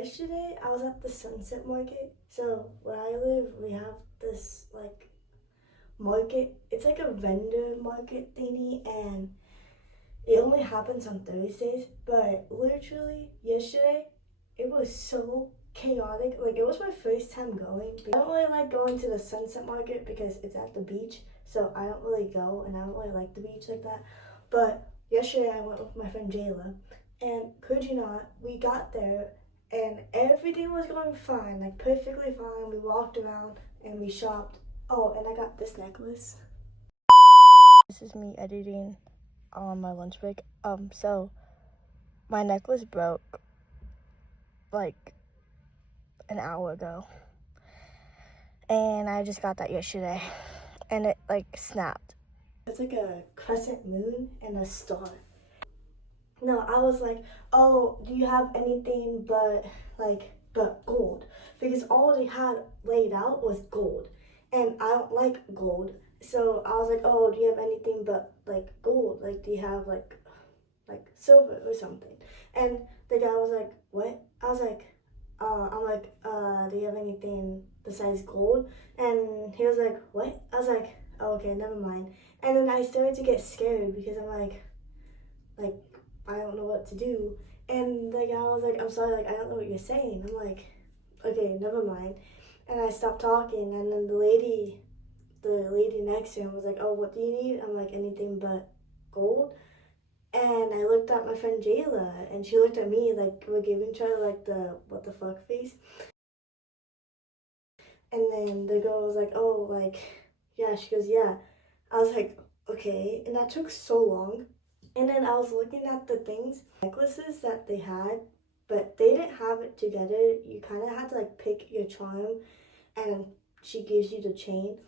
yesterday I was at the Sunset Market. So where I live, we have this like market. It's like a vendor market thingy, and it only happens on Thursdays. But literally yesterday, it was so chaotic. Like it was my first time going. I don't really like going to the Sunset Market because it's at the beach. So I don't really go, and I don't really like the beach like that. But yesterday I went with my friend Jayla, and could you not, we got there and everything was going fine, like perfectly fine. We walked around and we shopped. Oh, and I got this necklace. This is me editing on my lunch break. So my necklace broke like an hour ago, and I just got that yesterday, and it like snapped. It's like a crescent moon and a star. No, I was like, oh, do you have anything but gold? Because all they had laid out was gold, and I don't like gold. So I was like, oh, do you have anything but like gold? Like, do you have like silver or something? And the guy was like, what? I was like, do you have anything besides gold? And he was like, what? I was like, oh, okay, never mind. And then I started to get scared because I'm like I don't know what to do. And the guy was like, I'm sorry, like I don't know what you're saying. I'm like, okay, never mind. And I stopped talking, and then the lady next to him was like, oh, what do you need? I'm like, anything but gold. And I looked at my friend Jayla, and she looked at me like we're giving each other like the what the fuck face. And then the girl was like, oh, like, yeah. She goes, yeah. I was like, okay. And that took so long. And then I was looking at the necklaces that they had, but they didn't have it together. You kind of had to like pick your charm, and she gives you the chain.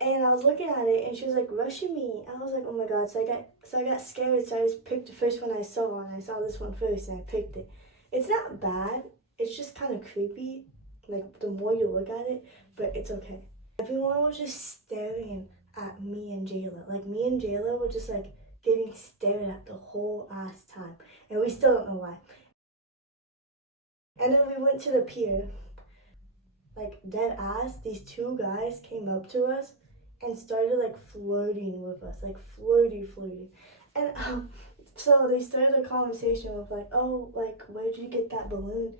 And I was looking at it, and she was like rushing me. I was like, oh my god! So I got scared. So I just picked the first one I saw, and I saw this one first, and I picked it. It's not bad. It's just kind of creepy, like the more you look at it, but it's okay. Everyone was just staring at me and Jayla. Like me and Jayla were just like getting stared at the whole ass time, and we still don't know why. And then we went to the pier, like dead ass. These two guys came up to us and started like flirting with us, like flirty. And so they started a conversation with like, oh, like where'd you get that balloon?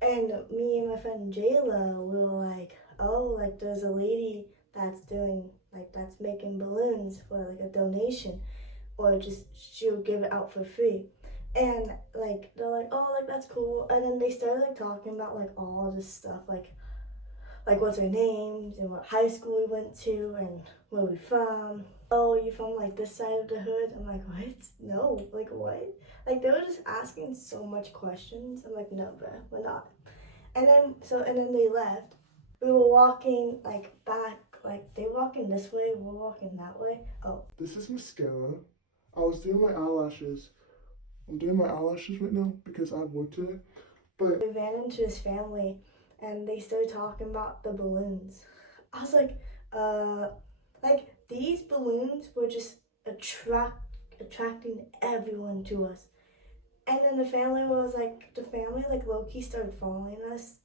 And me and my friend Jayla were like, oh, like there's a lady that's making balloons for like a donation, or just she'll give it out for free. And like they're like, oh, like that's cool. And then they started like talking about like all this stuff, like what's our names and what high school we went to and where we from. Oh, you from like this side of the hood? I'm like, what? No, like what? Like they were just asking so much questions. I'm like, no, bro, we're not. And then they left. We were walking like back, like they walking this way, we're walking that way. Oh, this is mascara. I was doing my eyelashes. I'm doing my eyelashes right now because I have work today. But we ran into his family, and they started talking about the balloons. I was like these balloons were just attracting everyone to us. And then the family like low-key started following us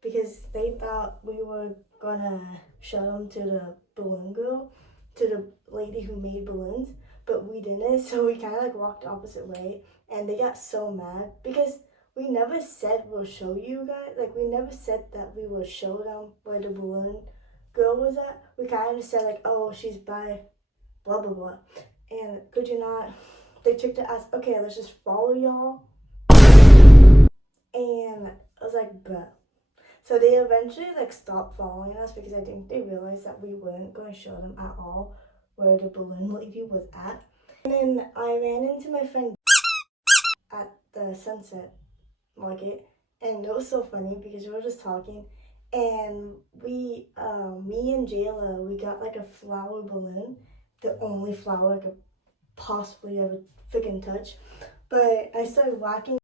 because they thought we were gonna show them to the balloon girl, to the lady who made balloons, but we didn't. So we kind of like walked the opposite way, and they got so mad because we never said we'll show you guys. Like we never said that we will show them where the balloon girl was at. We kind of just said like, oh, she's by blah blah blah. And could you not? They took it as, okay, let's just follow y'all. And I was like, bruh. So they eventually like stopped following us because I think they realized that we weren't going to show them at all where the balloon lady was at. And then I ran into my friend at the Sunset Market, and it was so funny because we were just talking, and me and Jayla, we got like a flower balloon, the only flower I could possibly ever freaking touch. But I started whacking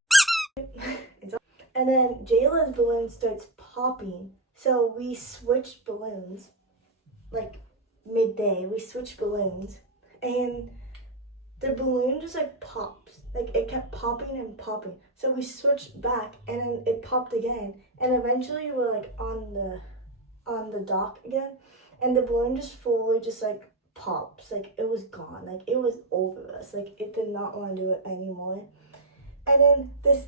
and then Jayla's balloon starts popping. So we switched balloons, like midday. We switched balloons, and the balloon just like pops. Like it kept popping and popping. So we switched back and then it popped again. And eventually we're like on the dock again. And the balloon just fully just like pops. Like it was gone. Like it was over us. Like it did not want to do it anymore. And then this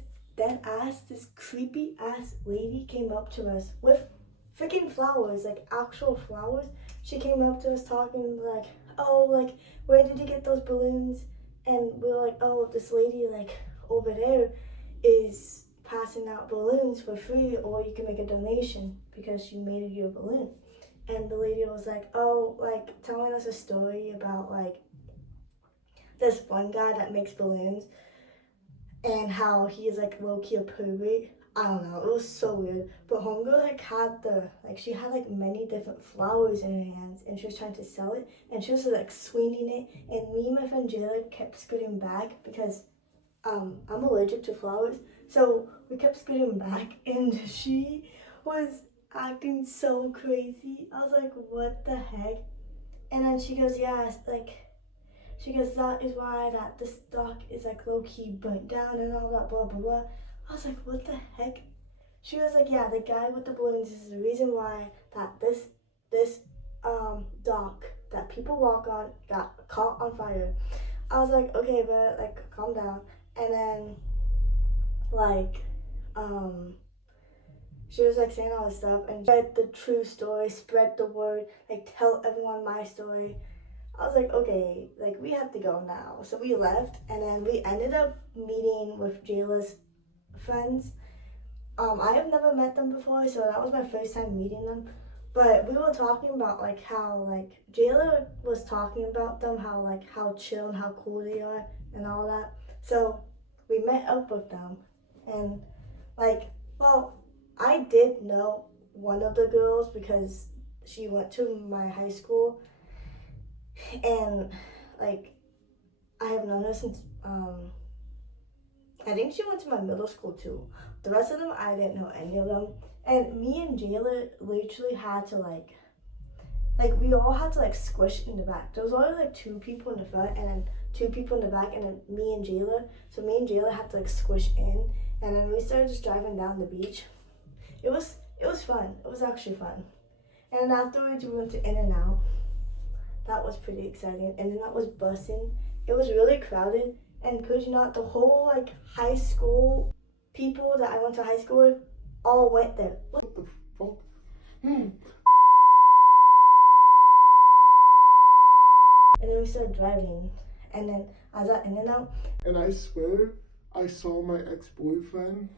creepy ass lady came up to us with freaking flowers, like actual flowers. She came up to us talking like, oh, like, where did you get those balloons? And we were like, oh, this lady like over there is passing out balloons for free, or you can make a donation because she made you a balloon. And the lady was like, oh, like telling us a story about like this one guy that makes balloons and how he is like low-key a pervert. I don't know, it was so weird. But homegirl she had like many different flowers in her hands and she was trying to sell it and she was like swinging it, and me and my friend Jayla kept scooting back because I'm allergic to flowers. So we kept scooting back and she was acting so crazy. I was like, what the heck? And then she goes, yeah, she goes, that is why that this dock is like low-key burnt down and all that blah blah blah. I was like, what the heck? She was like, yeah, the guy with the balloons is the reason why that this dock that people walk on got caught on fire. I was like, okay, but like calm down. And then she was like saying all this stuff and spread the true story, spread the word, like tell everyone my story. I was like, okay, like we have to go now. So we left and then we ended up meeting with Jayla's friends. I have never met them before, so that was my first time meeting them. But we were talking about like how like Jayla was talking about them, how chill and how cool they are and all that. So we met up with them and I did know one of the girls because she went to my high school. And like I have known her since I think she went to my middle school too. The rest of them I didn't know any of them. And me and Jayla literally had to like we all had to like squish in the back. There was only like 2 people in the front and then 2 people in the back and then me and Jayla. So me and Jayla had to like squish in and then we started just driving down the beach. It was fun. It was actually fun. And then afterwards we went to In-N-Out. That was pretty exciting. And then that was busing. It was really crowded. And could you not, the whole like high school people that I went to high school with all went there. What the fuck? And then we started driving. And then I was at In-N-Out. And I swear I saw my ex-boyfriend.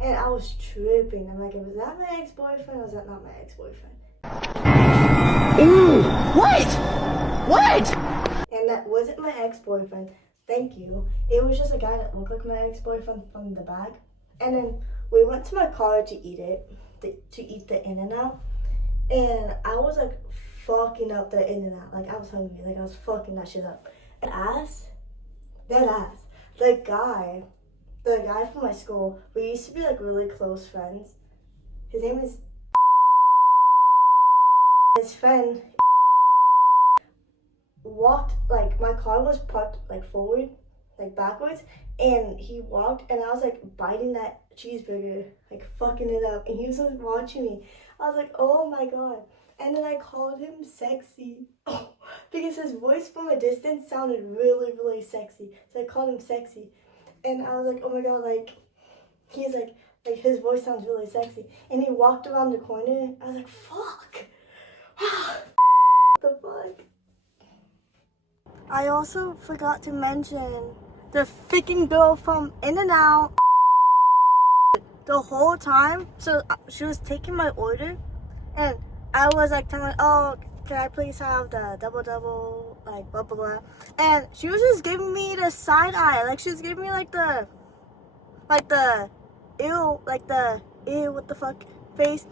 And I was tripping. I'm like, was that my ex-boyfriend or was that not my ex-boyfriend? Ooh, what? What? And that wasn't my ex-boyfriend. Thank you. It was just a guy that looked like my ex-boyfriend from the back. And then we went to my car to eat the In-N-Out. And I was like fucking up the In-N-Out. Like I was hungry. Like I was fucking that shit up. And that ass. The guy from my school, we used to be like really close friends. His name is his friend walked, like my car was parked like forward, like backwards, and he walked and I was like biting that cheeseburger, like fucking it up, and he was like watching me. I was like, oh my god. And then I called him sexy because his voice from a distance sounded really, really sexy. So I called him sexy. And I was like, oh my god, like he's like his voice sounds really sexy. And he walked around the corner. I was like, fuck. The fuck? I also forgot to mention the freaking girl from In-N-Out the whole time. So she was taking my order and I was like telling her, oh, can I please have the double, like blah blah blah. And she was just giving me the side eye. Like she was giving me like the ew, what the fuck face.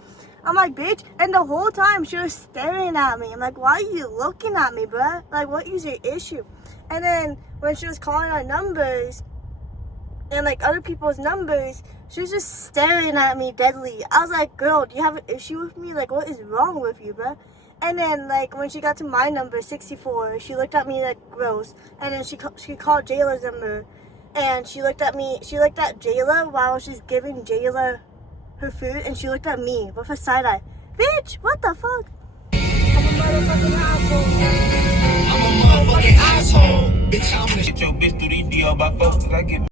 I'm like, bitch. And the whole time she was staring at me. I'm like, why are you looking at me, bruh? Like, what is your issue? And then when she was calling our numbers and like other people's numbers, she was just staring at me deadly. I was like, girl, do you have an issue with me? Like, what is wrong with you, bruh? And then, like, when she got to my number, 64, she looked at me like gross. And then she called Jayla's number. And she looked at Jayla while she's giving Jayla her food. And she looked at me with a side eye. Bitch, what the fuck? I'm a motherfucking asshole. Bitch, I'm gonna shit your bitch through the deal by folks. I get